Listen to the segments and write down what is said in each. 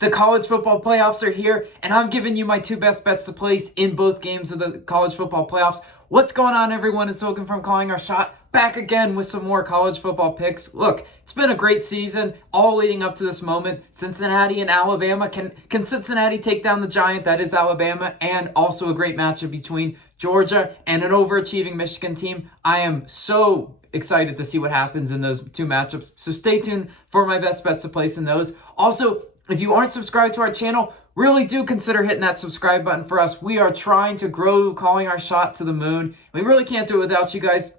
The college football playoffs are here, and I'm giving you my two best bets to place in both games of the college football playoffs. What's going on, everyone? It's Logan from Calling Our Shot, back again with some more college football picks. Look, it's been a great season, all leading up to this moment. Cincinnati and Alabama. Can Cincinnati take down the giant that is Alabama? And also a great matchup between Georgia and an overachieving Michigan team. I am so excited to see what happens in those two matchups. So stay tuned for my best bets to place in those. Also, if you aren't subscribed to our channel, really do consider hitting that subscribe button for us. We are trying to grow Calling Our Shot to the moon. We really can't do it without you guys.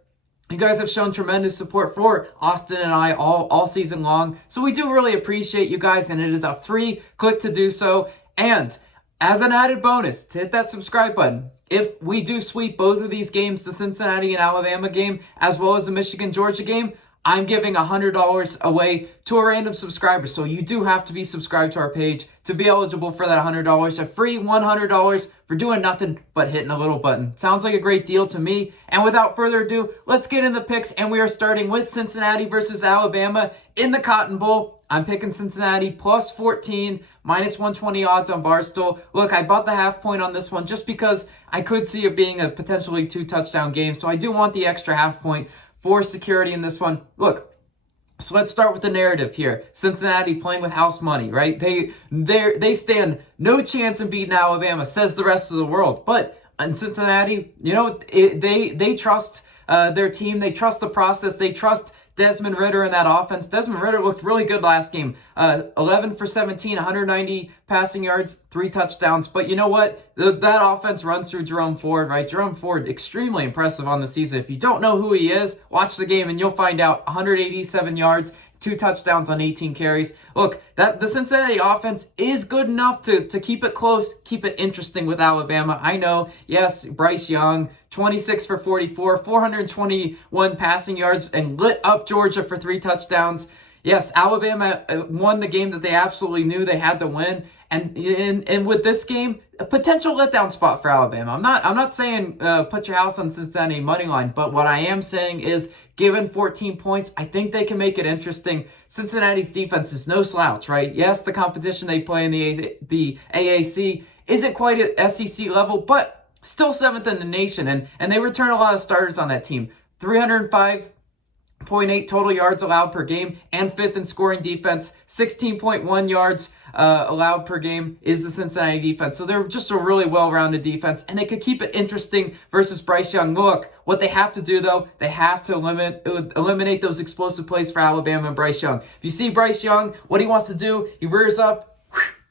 You guys have shown tremendous support for Austin and I all season long. So we do really appreciate you guys, and it is a free click to do so. And as an added bonus, to hit that subscribe button, if we do sweep both of these games, the Cincinnati and Alabama game, as well as the Michigan-Georgia game, I'm giving $100 away to a random subscriber. So you do have to be subscribed to our page to be eligible for that $100. A free $100 for doing nothing but hitting a little button. Sounds like a great deal to me. And without further ado, let's get in the picks. And we are starting with Cincinnati versus Alabama in the Cotton Bowl. I'm picking Cincinnati plus 14, minus 120 odds on Barstool. Look, I bought the half point on this one just because I could see it being a potentially 2-touchdown game. So I do want the extra half point for security in this one. Look, so let's start with the narrative here. Cincinnati playing with house money, right? They stand no chance in beating Alabama, says the rest of the world. But in Cincinnati, you know, they trust their team. They trust the process. They trust Desmond Ridder in that offense. Desmond Ridder looked really good last game. 11 for 17, 190 passing yards, 3 touchdowns. But you know what? That offense runs through Jerome Ford, right? Jerome Ford, extremely impressive on the season. If you don't know who he is, watch the game and you'll find out. 187 yards, 2 touchdowns on 18 carries. Look, the Cincinnati offense is good enough to keep it close, keep it interesting with Alabama. I know, yes, Bryce Young, 26 for 44, 421 passing yards, and lit up Georgia for 3 touchdowns. Yes, Alabama won the game that they absolutely knew they had to win. And with this game, a potential letdown spot for Alabama. I'm not saying put your house on Cincinnati money line, but what I am saying is, given 14 points, I think they can make it interesting. Cincinnati's defense is no slouch, right? Yes, the competition they play in the AAC isn't quite at SEC level, but still 7th in the nation, and they return a lot of starters on that team. 305.8 total yards allowed per game, and 5th in scoring defense. 16.1 yards allowed per game is the Cincinnati defense. So they're just a really well-rounded defense, and they could keep it interesting versus Bryce Young. Look, what they have to do, though, they have to eliminate those explosive plays for Alabama and Bryce Young. If you see Bryce Young, what he wants to do, he rears up,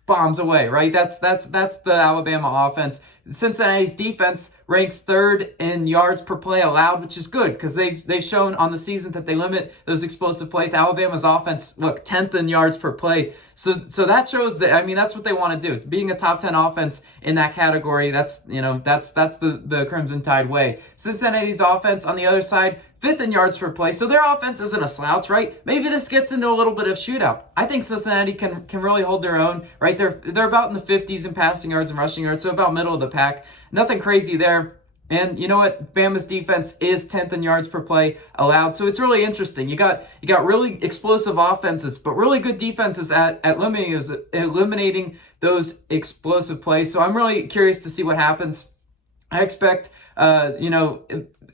bombs away, right? That's the Alabama offense. Cincinnati's defense ranks 3rd in yards per play allowed, which is good because they've shown on the season that they limit those explosive plays. Alabama's offense, look, 10th in yards per play. So that shows that, I mean, that's what they want to do. Being a top 10 offense in that category, that's the Crimson Tide way. Cincinnati's offense on the other side, 5th in yards per play. So their offense isn't a slouch, right? Maybe this gets into a little bit of shootout. I think Cincinnati can really hold their own, right? They're about in the 50s in passing yards and rushing yards, so about middle of the pack. Nothing crazy there. And you know what? Bama's defense is 10th in yards per play allowed. So it's really interesting. You got really explosive offenses, but really good defenses at eliminating those explosive plays. So I'm really curious to see what happens. I expect,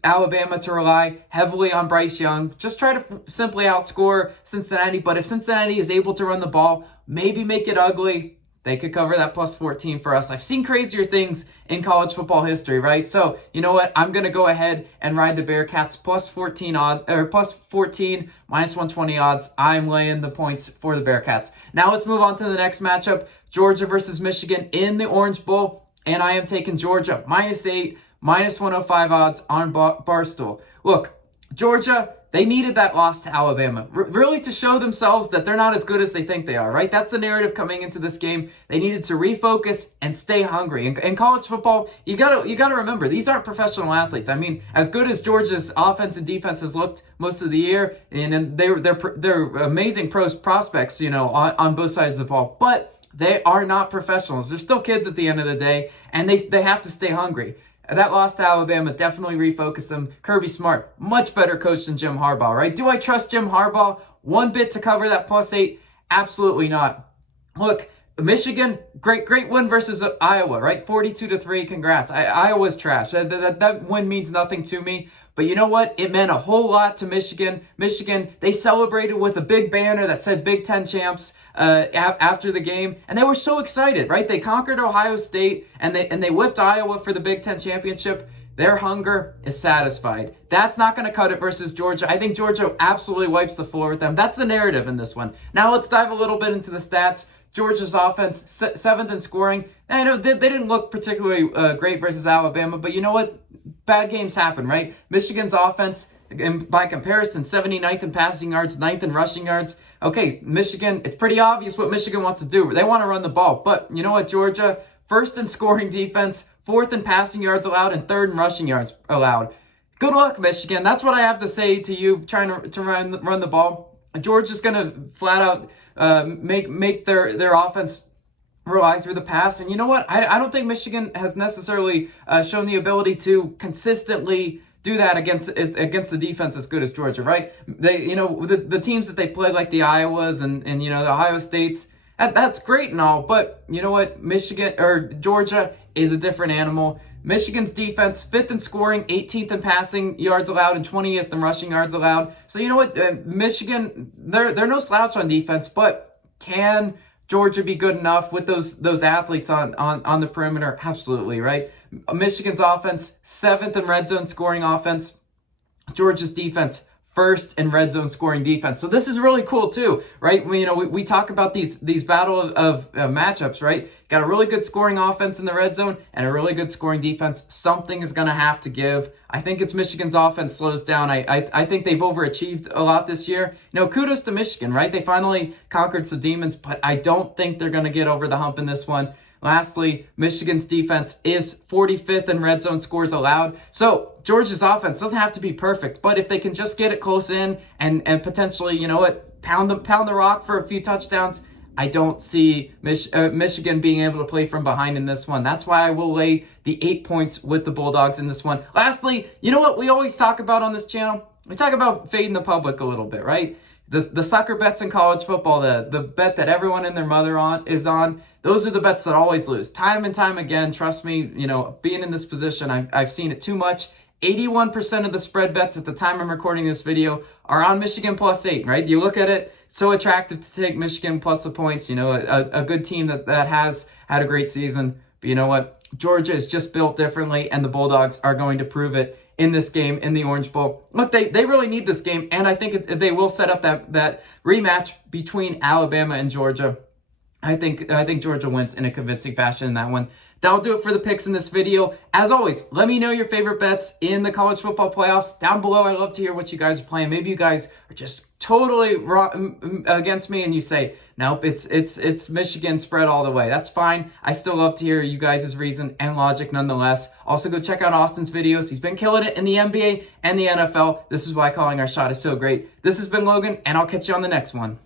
Alabama to rely heavily on Bryce Young. Just try to simply outscore Cincinnati. But if Cincinnati is able to run the ball, maybe make it ugly, they could cover that plus 14 for us. I've seen crazier things in college football history, right? So, you know what? I'm going to go ahead and ride the Bearcats plus 14 minus 120 odds. I'm laying the points for the Bearcats. Now let's move on to the next matchup. Georgia versus Michigan in the Orange Bowl. And I am taking Georgia minus 8, minus 105 odds on Barstool. Look, Georgia, they needed that loss to Alabama, really to show themselves that they're not as good as they think they are, right? That's the narrative coming into this game. They needed to refocus and stay hungry. In college football, you gotta remember, these aren't professional athletes. I mean, as good as Georgia's offense and defense has looked most of the year, and they're amazing prospects, on both sides of the ball, but they are not professionals. They're still kids at the end of the day, and they have to stay hungry. That loss to Alabama definitely refocused them. Kirby Smart, much better coach than Jim Harbaugh, right? Do I trust Jim Harbaugh one bit to cover that plus 8? Absolutely not. Look, Michigan, great win versus Iowa, right? 42-3. Congrats. Iowa's trash. That win means nothing to me. But you know what? It meant a whole lot to Michigan. Michigan, they celebrated with a big banner that said Big Ten champs after the game, and they were so excited, right? They conquered Ohio State, and they whipped Iowa for the Big Ten championship. Their hunger is satisfied. That's not going to cut it versus Georgia. I think Georgia absolutely wipes the floor with them. That's the narrative in this one. Now let's dive a little bit into the stats. Georgia's offense, 7th in scoring. I know they didn't look particularly great versus Alabama, but you know what? Bad games happen, right? Michigan's offense, by comparison, 79th in passing yards, 9th in rushing yards. Okay, Michigan, it's pretty obvious what Michigan wants to do. They want to run the ball. But you know what, Georgia? 1st in scoring defense, 4th in passing yards allowed, and 3rd in rushing yards allowed. Good luck, Michigan. That's what I have to say to you trying to run the ball. Georgia's going to flat out make their offense rely through the pass. And you know what? I don't think Michigan has necessarily shown the ability to consistently do that against the defense as good as Georgia, right? They, the teams that they play, like the Iowas and the Ohio States, that's great and all, but you know what? Georgia is a different animal. Michigan's defense, 5th in scoring, 18th in passing yards allowed, and 20th in rushing yards allowed. So you know what? Michigan, they're no slouch on defense, but can Georgia be good enough with those athletes on the perimeter? Absolutely, right? Michigan's offense, 7th in red zone scoring offense. Georgia's defense, 1st in red zone scoring defense. So this is really cool too, right? We talk about these battle of matchups, right? Got a really good scoring offense in the red zone and a really good scoring defense. Something is going to have to give. I think it's Michigan's offense slows down. I think they've overachieved a lot this year. Kudos to Michigan, right? They finally conquered some demons, but I don't think they're going to get over the hump in this one. Lastly, Michigan's defense is 45th in red zone scores allowed. So Georgia's offense doesn't have to be perfect, but if they can just get it close in and potentially, pound the rock for a few touchdowns, I don't see Michigan being able to play from behind in this one. That's why I will lay the 8 points with the Bulldogs in this one. Lastly, you know what we always talk about on this channel? We talk about fading the public a little bit, right? The sucker bets in college football, the bet that everyone and their mother is on, those are the bets that always lose. Time and time again, trust me, being in this position, I've seen it too much. 81% of the spread bets at the time I'm recording this video are on Michigan +8, right? You look at it, so attractive to take Michigan plus the points, a good team that has had a great season. But you know what? Georgia is just built differently, and the Bulldogs are going to prove it in this game in the Orange Bowl. Look, they really need this game, and I think they will set up that rematch between Alabama and Georgia. I think Georgia wins in a convincing fashion in that one. That'll do it for the picks in this video. As always, let me know your favorite bets in the college football playoffs down below. I love to hear what you guys are playing. Maybe you guys are just totally wrong against me and you say, nope, it's Michigan spread all the way. That's fine. I still love to hear you guys' reason and logic nonetheless. Also, go check out Austin's videos. He's been killing it in the NBA and the NFL. This is why calling our shot is so great. This has been Logan, and I'll catch you on the next one.